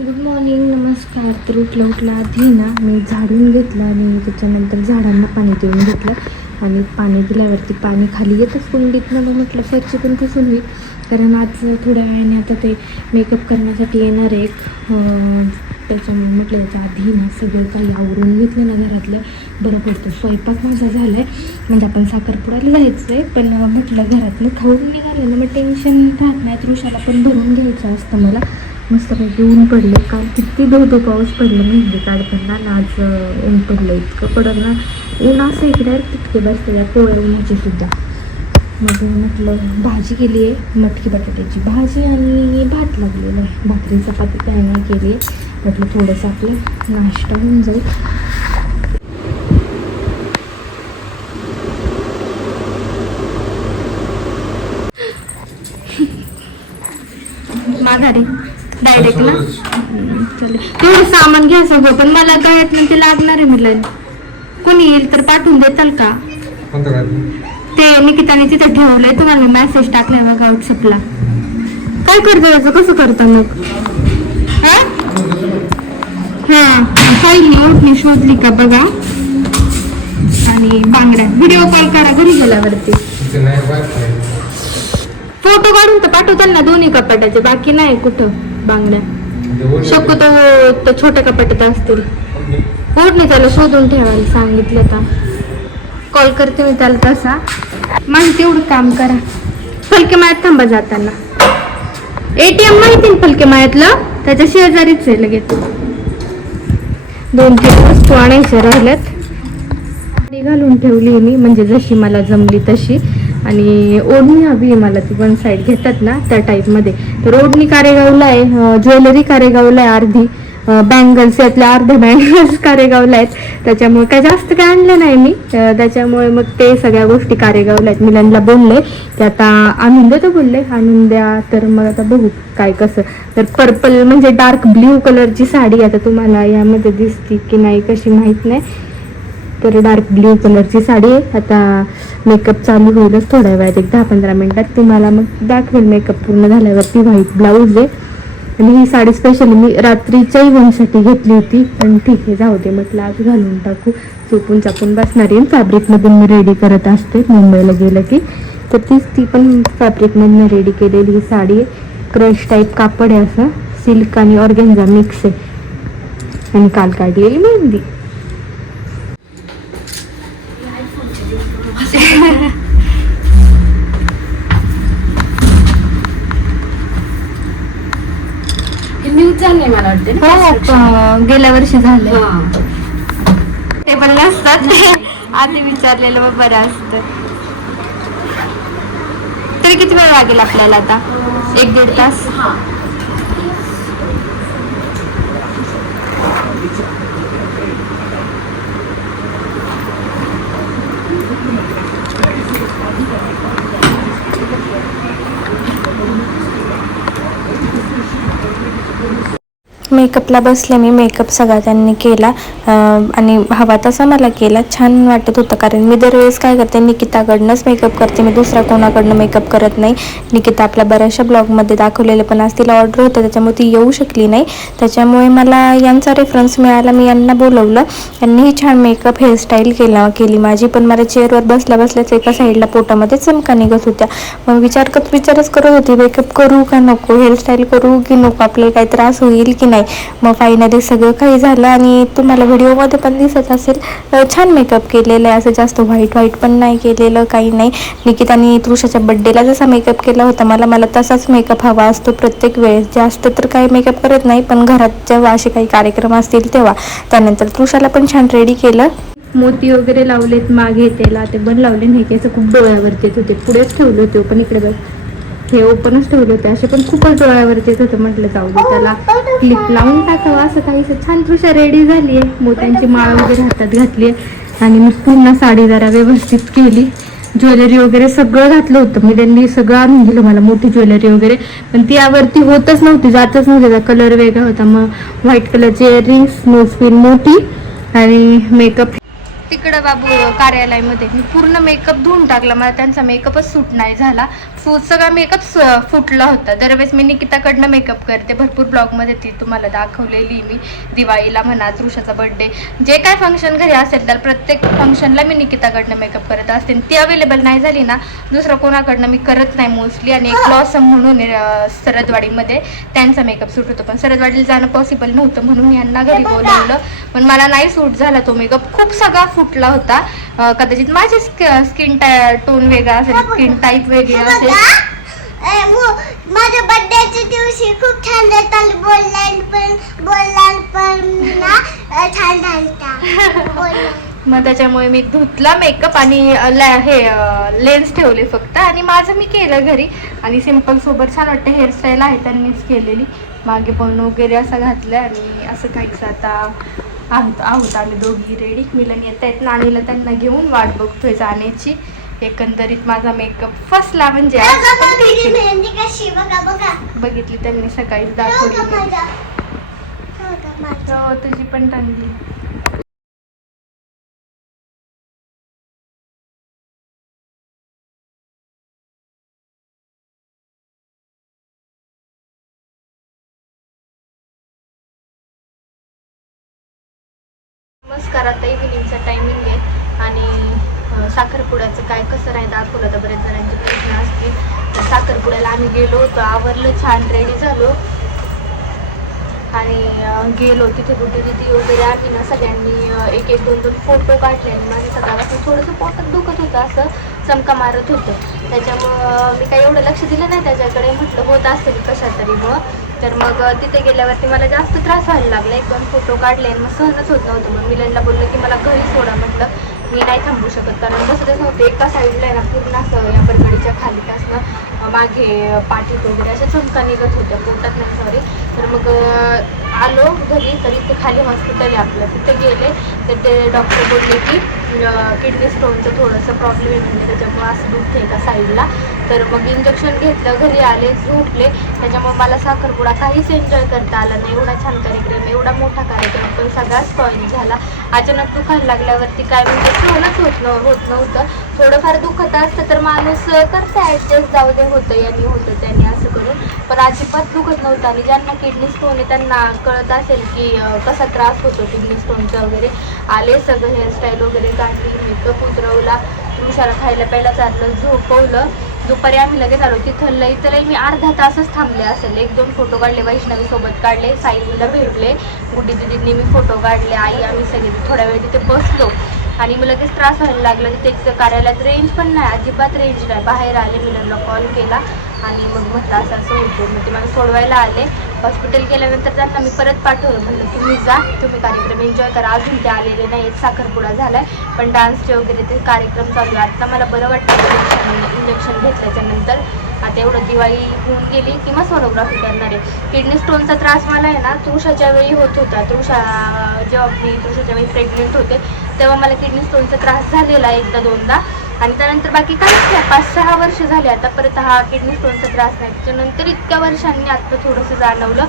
Good morning नमस्कार. तर उठलं उठलं आधी ना मी झाडून घेतलं आणि त्याच्यानंतर झाडांना पाणी देऊन घेतलं. आणि पाणी दिल्यावरती पाणी खाली येतच कुंडीतनं मग म्हटलं फरची पण पुसून होईल कारण आज थोड्या वेळाने आता ते मेकअप करण्यासाठी येणार आहे एक त्याच्यामुळे म्हटलं त्याच्या आधी ना सगळं काही आवरून घेतलं ना घरातलं. बरं पडतं स्वयंपाक माझा झाला आहे म्हणजे आपण साखरपुड्याला जायचं आहे पण म्हटलं घरातलं खाऊन निघालं ना मग टेन्शन राहत नाही. तृषाला पण भरून घ्यायचं असतं मला. मस्तपैकी ऊन पडले काल किती धो धो पाऊस पडला मेहंदी काढताना आज ऊन पडलं इतकं पडत ना. ऊन असं इकडे तितके बसते त्या कोवळ उन्हाची सुद्धा. मग म्हटलं भाजी केली आहे मटकी बटाट्याची भाजी आणि भात लागलेला आहे. भाकरी चपाती काय नाही केली आहे म्हटलं थोडंसं आपलं नाश्ता होऊन जाईल. माघारी. डायरेक्ट ना? तेवढं सामान घ्या सगळं पण मला गळ्यात ते लागणार आहे म्हटलं. कोणी येईल तर पाठवून देताल का? ते निकिताने तिथं ठेवलंय तुम्हाला मेसेज टाकलाय बघा व्हॉट्सअपला काय करतो याचं? कसं करतं मग? हा? हा शोधली का बघा? आणि बांगड्या. व्हिडिओ कॉल करा घरी गेल्यावरती. फोटो काढून तर पाठवताल ना दोन्ही कपाटाचे बाकी नाही कुठं. बांगड्या. शक्यतो त्या छोट्या कपाटात असतील. ओढणी त्याला शोधून ठेवायला सांगितलं का कॉल करते मी त्याला तसा. माहिती एवढं काम करा. फलके मायात थांबा जाताना. एटीएम माहिती फलके मायातलं त्याच्या शेजारीच आहे लगेच. दोन तीन वस्तू आणायच्या राहिल्यात. घालून ठेवली मी. म्हणजे जशी मला जमली तशी. आणि ओढणी हवी आहे मला ती वन साईड घेतात ना त्या टाईपमध्ये तर ओढणी कारेगावला आहे ज्वेलरी कारेगावला आहे अर्धी. बँगल्स यातल्या अर्धे बँगल्स कारेगावला आहेत. त्याच्यामुळे काय जास्त काय आणलं नाही मी. त्याच्यामुळे मग ते सगळ्या गोष्टी कारेगावला आहेत. मुलांना बोलले की आता आणून तर बोलले आणून द्या तर मग आता बघू काय कसं. तर पर्पल म्हणजे डार्क ब्ल्यू कलरची साडी आता तुम्हाला यामध्ये दिसती की नाही कशी माहीत नाही. तर डार्क ब्ल्यू कलरची साडी. आहे आता मेकअप चालू होईलच थोड्या वेळात एक दहा पंधरा मिनटात. तुम्हाला मग दाखवेल मेकअप पूर्ण झाल्यावरती व्हाईट ब्लाऊज आहे. आणि ही साडी स्पेशली मी रात्रीच्या इव्हेंटसाठी घेतली होती. पण ठीक आहे जाऊ दे म्हटलं आज घालून टाकू. चुकून चापून बसणार आहे. फॅब्रिकमधून मी रेडी करत असते मुंबईला गेलं की. तर तीच ती पण फॅब्रिकमधून रेडी केलेली ही साडी आहे. क्रश टाईप कापड आहे असं. सिल्क आणि ऑर्गेन्झा मिक्स आहे. आणि काल काढलेली मेहंदी. न्यूज झाले मला वाटते ना? हो अं, गेल्या वर्षी झालं हा. ते पण नसतात. आधी विचारलेलं मग बरं असतं. तरी किती वेळ लागेल आपल्याला आता? एक दीड तास? हा. मेकअपला बसले मी मेकअप सगळा त्यांनी केला. आणि हवा तसा मला केला. छान वाटत होतं कारण मी दरवेळेस काय करते निकिताकडनंच मेकअप करते. मी दुसऱ्या कोणाकडनं मेकअप करत नाही. निकिता आपल्या बऱ्याचशा ब्लॉगमध्ये दाखवलेले पण आज तिला ऑर्डर होतं त्याच्यामुळे ती येऊ शकली नाही. त्याच्यामुळे मला यांचा रेफरन्स मिळाला मी यांना बोलवलं. यांनीही छान मेकअप हेअरस्टाईल केला केली माझी. पण मला चेअरवर बसल्या बसल्याच एका साईडला पोटामध्ये चमका निघत होत्या. मग विचार करत विचारच करत होती मेकअप करू का नको? हेअरस्टाईल करू की नको? आपल्याला काही त्रास होईल की नाही? मग फायनली सगळं काही झालं आणि तुम्हाला व्हिडिओमध्ये पण दिसत असेल छान मेकअप केलेलं आहे. असं जास्त व्हाईट व्हाईट पण नाही केलेलं काही नाही. निकिताने तृषाच्या बड्डेला जसा मेकअप केला होता मला मला तसाच मेकअप हवा असतो प्रत्येक वेळेस. जास्त तर काही मेकअप करत नाही पण घरात जेव्हा असे काही कार्यक्रम असतील तेव्हा. त्यानंतर तृषाला पण छान रेडी केलं. मोती वगैरे लावलेत मागे त्याला ते पण लावले नाही की खूप डोळ्यावरती येत होते. पुढेच ठेवले होते पण इकडे बघ. हे ओपनच ठेवले होते. असे पण खूपच डोळ्यावरती येत होतं. म्हटलं जाऊ दे त्याला क्लिप लावून टाकावं. असं काहीसं छान तृषा रेडी झाली आहे. मोत्यांची माळ वगैरे हातात घातली आहे. आणि मी पूर्ण साडी जरा व्यवस्थित केली. ज्वेलरी वगैरे सगळं घातलं होतं. मी त्यांनी सगळं आणून दिलं मला मोठी ज्वेलरी वगैरे. पण ती यावरती होतच नव्हती. जातच नव्हती. त्याचा कलर वेगळा होता. मग व्हाईट कलरची इयरिंग्स नोजपिन मोठी आणि मेकअप तिकडं बाबू कार्यालयामध्ये मी पूर्ण मेकअप धुवून टाकला. मला त्यांचा मेकअपच सूट नाही झाला. सगळा मेकअप फुटला होता. दरवेळेस मी निकिताकडनं मेकअप करते. भरपूर ब्लॉगमध्ये ती तुम्हाला दाखवलेली मी. दिवाळीला म्हणा तृषाचा बर्थडे जे काय फंक्शन घरी असेल तर प्रत्येक फंक्शनला मी निकिताकडनं मेकअप करत असते. ती अवेलेबल नाही झाली ना दुसरं कोणाकडनं मी करत नाही मोस्टली आणि एक ब्लॉसम म्हणून सरदवाडीमध्ये त्यांचा मेकअप सूट होतो. पण सरदवाडीला जाणं पॉसिबल नव्हतं म्हणून यांना घरी बोलवलं. पण मला नाही सूट झाला तो मेकअप खूप सगळा फुटला होता. कदाचित माझी स्किन टोन वेगळा असेल स्किन टाईप वेगळी असेल. माझ्या बड्डेच्या दिवशी खूप छान देतात बोलला पण बोलला पण ना छान झालता. मग त्याच्यामुळे मी धुतला मेकअप आणि हे लेन्स ठेवले फक्त. आणि माझं मी केलं घरी. आणि सिंपल सोबत छान वाटतं हेअरस्टाईल आहे त्यांनीच केलेली. मागे पण वगैरे असं घातलं आणि असं काहीच आता आहोत आहोत आम्ही दोघी रेडी मिलन येत आहेत नाणीला त्यांना घेऊन वाट बघतोय जाण्याची. एकंदरीत माझा मेकअप फसला म्हणजे बघितली त्यांनी सकाळी बघा दाखवली माझा हो तुझी पण टांगली. नमस्कार आता इव्हिनिंगचा टायमिंग आहे. आणि साखरपुड्याचं काय कसं नाही दाखवलं तर बरेच जणांचे प्रश्न असतील. तर साखरपुड्याला आम्ही गेलो होतो आवरलं छान रेडी झालो. आणि गेलो तिथे कुठे तिथे वगैरे आम्ही ना सगळ्यांनी एक एक दोन दोन फोटो काढले आणि माझं सकाळपासून थोडंसं पोटात दुखत होतं असं चमका मारत होतं. त्याच्यामुळं मी काही एवढं लक्ष दिलं नाही त्याच्याकडे. म्हटलं होत असेल कशा तरी मग. तर मग तिथे गेल्यावरती मला जास्त त्रास व्हायला लागला. एक दोन फोटो काढले आणि मग सहनच होत नव्हतं. मग मिलनला बोललं की मला घरी सोडा. म्हटलं मी नाही थांबू शकत. कारण बसतच नव्हते एका साईडला आहे ना पूर्ण असं या बरगडीच्या खाली असणं मागे पाठीत वगैरे अशा चमका निघत होत्या पोटात नाही सॉरी तर मग आलो घरी तरी ते खाली हॉस्पिटल आहे आपलं. तिथे गेले तर ते डॉक्टर बोलले की किडनी स्टोनचं थोडंसं प्रॉब्लेम आहे म्हणजे त्याच्यामुळं असं दुखते एका साईडला तर मग इंजेक्शन घेतलं घरी आले झोपले. त्याच्यामुळे मला साखरपुडा काहीच एन्जॉय करता आला नाही. एवढा छान कार्यक्रम एवढा मोठा कार्यक्रम पण सगळाच स्पॉइल झाला. अचानक दुखायला लागल्यावरती काय म्हणजे सहनच होत न होत नव्हतं. थोडंफार दुखत असतं तर माणूस करता ॲडजस्ट जाऊ दे होतं यांनी होतं त्यांनी असं करून. पण अजिबात दुखत नव्हतं. आणि ज्यांना किडनी स्टोन आहे त्यांना कळत असेल की कसा त्रास होतो किडनी स्टोनचा वगैरे. आले सगळं हेअरस्टाईल वगैरे काढली मेकअप उतरवला तुषाला खायला प्यायला चाललं झोपवलं. दुपारी आम्ही लगेच आलो. तिथं लई मी अर्धा तासच थांबले असेल. एक दोन फोटो काढले वैष्णवी सोबत काढले साईला भेटले. गुड्डी दिदींनी मी फोटो काढले आई आम्ही सगळे थोड्या वेळ तिथे बसलो. आणि मग लगेच त्रास व्हायला लागला. तिथे कार्यालयात रेंज पण नाही अजिबात रेंज नाही. बाहेर आले मिलनला कॉल केला. आणि मग म्हटलं असं असं होतं मग ते मला सोडवायला आले. हॉस्पिटल गेल्यानंतर त्यांना मी परत पाठवलं. म्हणलं तुम्ही जा तुम्ही कार्यक्रम एन्जॉय करा. अजून ते आलेले नाही साखरपुडा साखरपुडा आहे पण डान्सचे वगैरे ते कार्यक्रम चालू आहे आता मला बरं वाटतं इंजेक्शन इंजेक्शन घेतल्याच्या आता एवढं दिवाळी होऊन गेली की मग सोनोग्राफी करणार आहे. किडनी स्टोनचा त्रास मला आहे ना तुळशाच्या वेळी होत होता. तुळशा जेव्हा मी तृषाच्या वेळी प्रेग्नेंट होते तेव्हा मला किडनी स्टोनचा त्रास झालेला एकदा दोनदा. आणि त्यानंतर बाकी काहीच नाही. पाच सहा वर्ष झाले. आता परत हा किडनी स्टोनचा त्रास नाही. त्याच्यानंतर इतक्या वर्षांनी आता थोडंसं जाणवलं.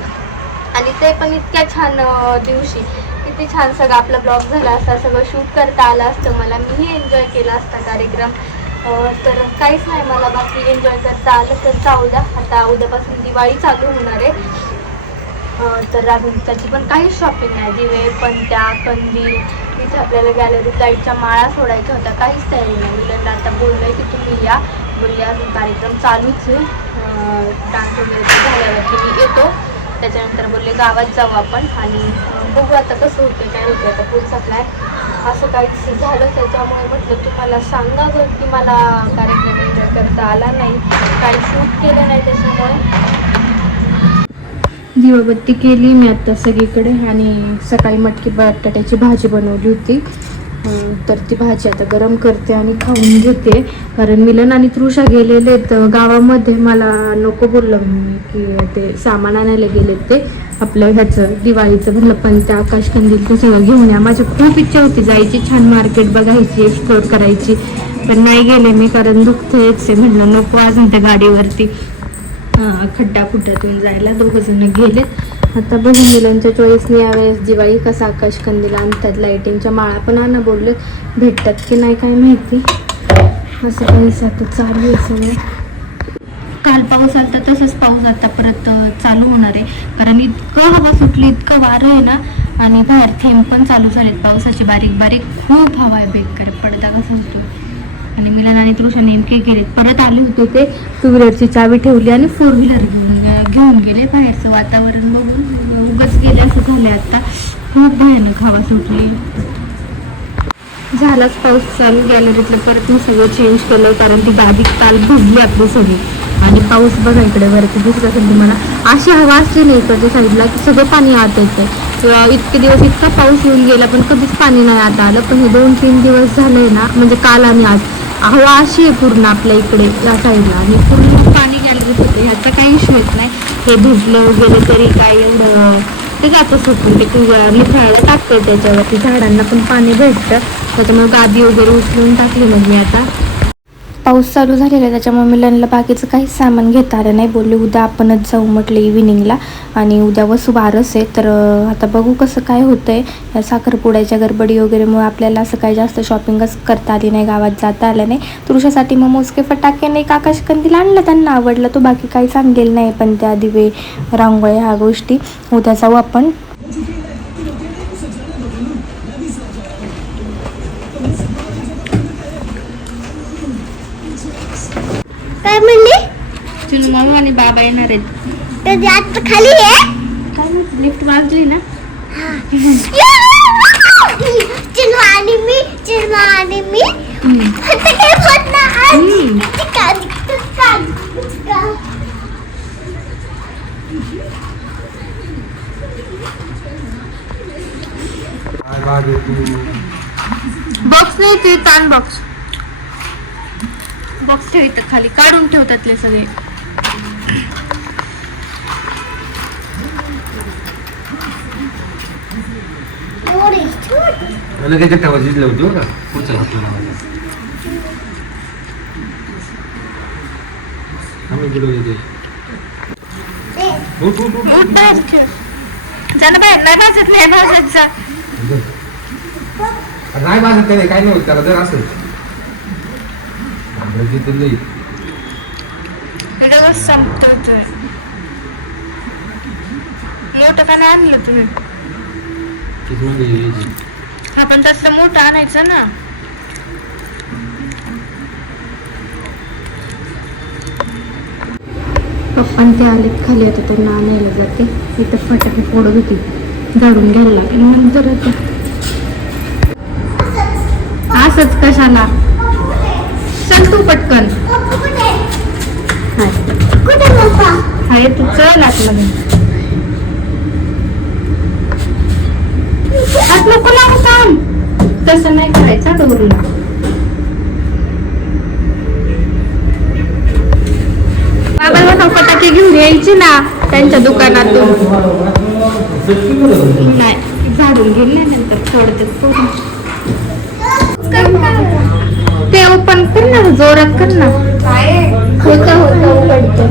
आणि ते पण इतक्या छान दिवशी किती छान सगळं आपला ब्लॉग झाला असता सगळं शूट करता आलं असतं. मला मीही एन्जॉय केला असता कार्यक्रम. तर काहीच नाही. मला बाकी एन्जॉय करता आलं तर चालू द्या. आता उद्यापासून दिवाळी चालू होणार आहे. तर अजून त्याची पण काहीच शॉपिंग नाही. दिवे पणत्या कंदी तिथे आपल्याला गॅलरीत लाईटच्या माळा सोडायच्या होत्या काहीच तयारी नाही. मुलांना आता बोललोय की तुम्ही या. बोलले अजून कार्यक्रम चालूच डान्स वगैरे झाल्यावरती मी येतो. त्याच्यानंतर बोलले गावात जाऊ आपण आणि बघू आता कसं होतं काय होतं आता पुढचा प्लॅन असं काहीच झालं. त्याच्यामुळे म्हटलं तुम्हाला सांगा गं की मला कार्यक्रम एन्जॉय करता आला नाही. काही शूट केलं नाही त्याच्यामुळे. दिवाबत्ती केली मी आता सगळीकडे आणि सकाळी मटकी बटाट्याची भाजी बनवली होती. तर ती भाजी आता गरम करते आणि खाऊन घेते. कारण मिलन आणि तृषा गेलेले आहेत गावामध्ये. मला नको बोललं मी की ते सामान आणायला गेलेत ते. आपलं ह्याचं दिवाळीचं भरलं पण त्या आकाशकंदील ते सगळं घेऊन या. माझी खूप इच्छा होती जायची छान मार्केट बघायची एक्सप्लोर करायची. पण नाही गेले मी कारण दुखतेच आहे म्हणलं नको आज त्या गाडीवरती. हां खड्डा खुड्ड्यातून जायला दोघं जण गेलेत. आता बघू मुलांच्या चॉईसने यावेळेस दिवाळी कसा आकाश कंदील आणतात लाईटिंगच्या माळा पण आणा बोलले. भेटतात की नाही काय माहिती. असं काही आता चालू आहे सगळं. काल पाऊस आला तर तसंच पाऊस आता परत चालू होणार आहे. कारण इतकं हवा सुटली इतकं वारं आहे ना. आणि बाहेर थेंब पण चालू झालेत. पावसाची बारीक बारीक खूप हवा आहे बेकार पडदा कसं होतो आणि मिलन आणि तृषा नेमके गेलेत. परत आले होते ते टू व्हीलरची चावी ठेवली आणि फोर व्हीलर घेऊन घेऊन गेले. बाहेरचं वातावरण बघून उगच गेले असं झाले आता. खूप भयानक हवा सुटली. झालाच पाऊस चालू. गॅलरीतलं परत मी सगळं चेंज केलं कारण ती गादी काल भिजली आपली सगळी. आणि पाऊस बघा इकडे वरती. दिसत असेल तुम्हाला अशी हवा असते नाही इकडच्या साईडला की सगळं पाणी आत येते. इतके दिवस इतका पाऊस येऊन गेला पण कधीच पाणी नाही आता आलं. पण हे दोन तीन दिवस झाले ना म्हणजे काल आणि आज हवा अशी आहे पूर्ण आपल्या इकडे या साईडला आणि पूर्ण पाणी गॅलरीत होतं ह्याचा काही इश्यू येत नाही. हे धुतलं वगैरे तरी काय एवढं ते जातच होतं ते निफाळायला टाकते त्याच्यावरती. झाडांना पण पाणी भेटतं. त्याच्यामुळे गादी वगैरे उचलून टाकली मग मी आता. पाऊस चालू झालेला आहे. त्याच्यामुळे मिलनला बाकीचं काहीच सामान घेता आलं नाही. बोलले उद्या आपणच जाऊ म्हटलं इव्हिनिंगला आणि उद्या वसुबारस आहे. तर आता बघू कसं काय होतंय. या साखरपुड्याच्या गडबडी वगैरेमुळे आपल्याला असं काही जास्त शॉपिंगच करता आली नाही. गावात जाता आलं नाही. तुरुषासाठी मग मोजके फटाके नाही एक आणलं त्यांना आवडलं. तो बाकी काहीच आणलेलं नाही. पण त्या दिवे रांगोळ्या ह्या गोष्टी. उद्या जाऊ आपण. काय म्हणली? चिनू मामा आणि बाबा येणार आहेत. तर आता खाली आहे. काय लिफ्ट मागली ना चिन्ह आणि मी चिन्ह आणि मी. हम्म. चिका, चिका, चिका. काय बाग आहे तू बॉक्स नाही ते ताण बॉक्स बॉक्स ठेवतात खाली. काढून ठेवतातले सगळे. शिजलं होती पुढचं घातलं आम्ही गेलो बाहेर नाही भाजत नाही भाजत जा. अरे नाही काय नाही होत त्याला जर असेल. आंब्याची तर लई. व्हिडिओ संपतोय. मोठं का नाही आणलं तुम्ही. किती. हा पण त्यातलं मोठं आणायचं ना. पप्पा ते आलेत खाली आता त्यांना आणायला जाते. इथं फटाके फोडत होती. झाडून घ्यायला लागले. नंतर असंच कशाला? चल तू पटकन. आहे? तू चल आतमध्ये. आत नको लागू काम. तसं नाही करायचं डोरीला बाबाला फटाके घेऊन यायचे ना त्यांच्या दुकानातून. नाही झाडून घेऊन नाही नंतर थोडं ते ओपन कर ना जोरात कर ना. होतं होतं उघडतं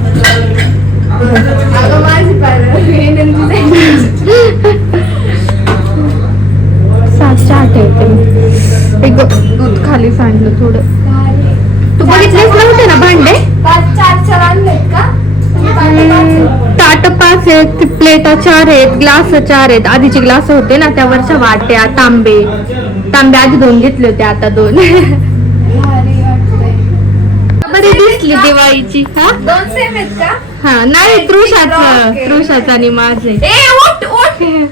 सातशे आठ येते एक दूध खाली सांडलं थोडं. तू बघितलेच नव्हते ना भांडे? ताट पाच आहेत प्लेट चार आहेत ग्लास चार आहेत. आधीचे ग्लास होते ना त्यावरच्या वाट्या तांबे. तांबे आधी दोन घेतले होते आता दोन. बरी दिसली दिवाळीची हा दोन सेम आहेत का हा नाही तृषाच. तृषाचा आणि माझे ए बघ ते.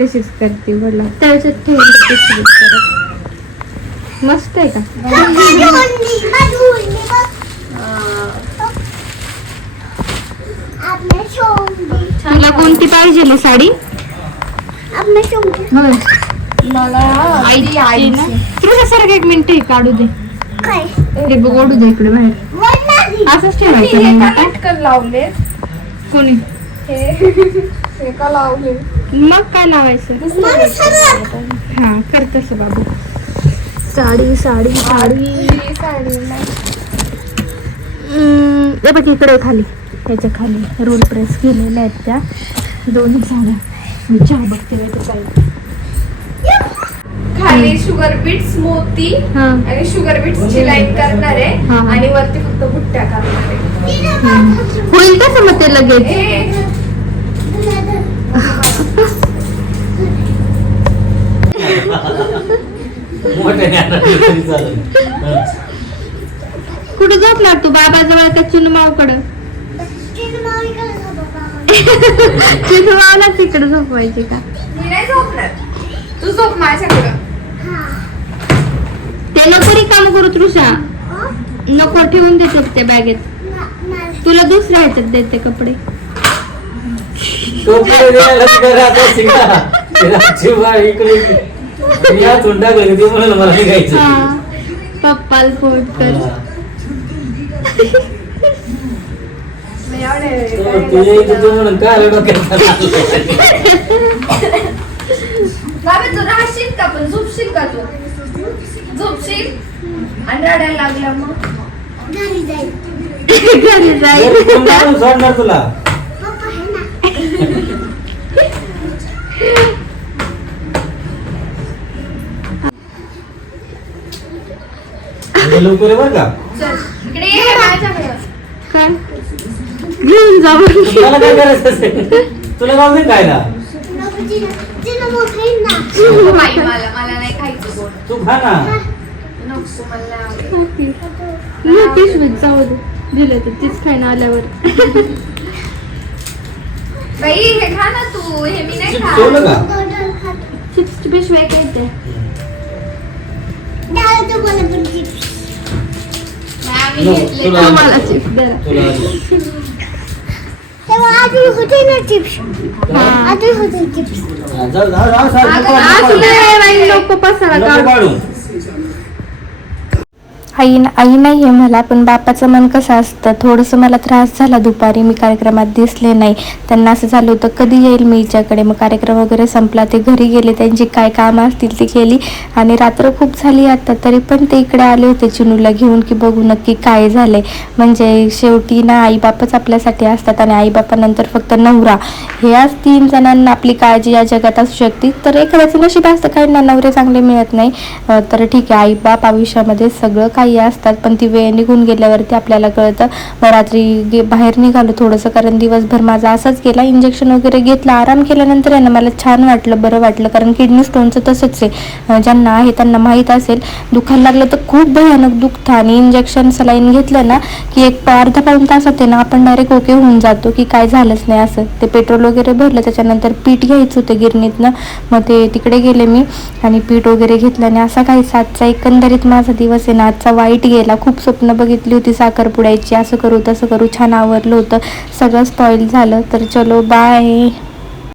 तशीच करते वडला त्याच्यात ठेवून देते तशीच करत. मस्त आहे का. तुला कोणती पाहिजे साडी. मला तृषा सारखं एक मिनिट हे काढू दे? हे बघ ओढू दे इकडे बाहेर. असंच ठेवायचं लावले. कोणी? हे हे का लावले? मग काय लावायचं. हा कर तसं बाबू. साडी साडी साडी. साडी हे बघ इकडे खाली. त्याच्याखाली. रोल प्रेस केलेल्या आहेत त्या. दोन्ही साड्या. मी चहा बघते काय खाली शुगर बीट्स मोती हा. आणि शुगर बीट्स ची लाईन करणार आहे. हा. आणि वरती फक्त बुट्ट्या करणार आहे. होईल तसं मग ते लगेच? ए, मोठ्याने आणलं तरी चालेल. हं. कुठे झोपणार तू? बाबाजवळ त्या चुनमावकडं? चुनमावला तिकडे झोपवायची का? मी नाही झोपणार. तू झोप माझ्याकडं. ते नको काम करू तृषा. नको ठेवून देतात त्या बॅगेत. तुला दुसऱ्या ह्याच्यात देते कपडे? ते ते हा. पप्पाला फोन कर. तो तुझ्या इथं तू म्हणून काय डोक्यात घातलं? बाबा तू राहशील का पण झोपशील का तू झोपशील आणि रडायला मग. घरी घरी जाईल. तुला? म्हणजे लवकर आहे बरं का? चल. इकडे ये माझ्याकडं. काय? घेऊन जा मला काय करायचं असेल? तुला जाऊ दे काय ना. नको बाई मला मला नाही खायचं गोड. तू खा ना. नको मला पिशवीत जाऊ दे दिलं तर तीच खाईन आल्यावर बाई हे खा ना तू हे मी नाही खात का चिप्सची पिशवी आहे काय ते नाही, आम्ही नको, घेतले तुला-. आम्हाला चिप्स द्या तुला हा हा, असू काढू. दे बाई नको पसारा नको काढ काढू. आई आई नाही आहे मला पण बापाचं मन कसं असतं? थोडंसं मला त्रास झाला दुपारी मी कार्यक्रमात दिसले नाही. त्यांना असं झालं होतं कधी येईल मी हिच्याकडे? मग कार्यक्रम वगैरे संपला ते घरी गेले त्यांची काय कामं असतील ती केली. आणि रात्र खूप झाली आता तरी पण ते इकडे आले होते चिनूला घेऊन की बघू नक्की काय झालंय. म्हणजे शेवटी ना आईबापच आपल्यासाठी असतात आणि आईबापानंतर फक्त नवरा. हे आज तीन जणांना आपली काळजी या जगात असू शकते. तर एखाद्याचं नशीब असतं काही ना नवरे चांगले मिळत नाही. तर ठीक आहे आईबाप आयुष्यामध्ये सगळं काय काही असतात पण ती वेळ निघून गेल्यावरती आपल्याला कळतं मग रात्री गे बाहेर निघालो थोडंसं कारण दिवसभर माझा असाच गेला इंजेक्शन वगैरे घेतलं आराम केल्यानंतर आहे ना मला छान वाटलं बरं वाटलं कारण किडनी स्टोनचं तसंच आहे. ज्यांना आहे त्यांना माहीत असेल दुखायला लागलं तर खूप भयानक दुखतं आणि इंजेक्शन सलाईन घेतलं ना की एक अर्धा पाऊन तास होते ना आपण डायरेक्ट ओके होऊन जातो की काय झालंच नाही असं. ते पेट्रोल वगैरे भरलं त्याच्यानंतर पीठ घ्यायचं होतं गिरणीतनं मग ते तिकडे गेले मी आणि पीठ वगैरे घेतलं आणि असा काही सातचा एकंदरीत माझा दिवस आहे ना आजचा वाईट गेला खूप स्वप्न बघितली होती साखरपुड्याची असं करू तसं करू छान आवरलं होतं. सगळं स्पॉईल झालं तर चलो बाय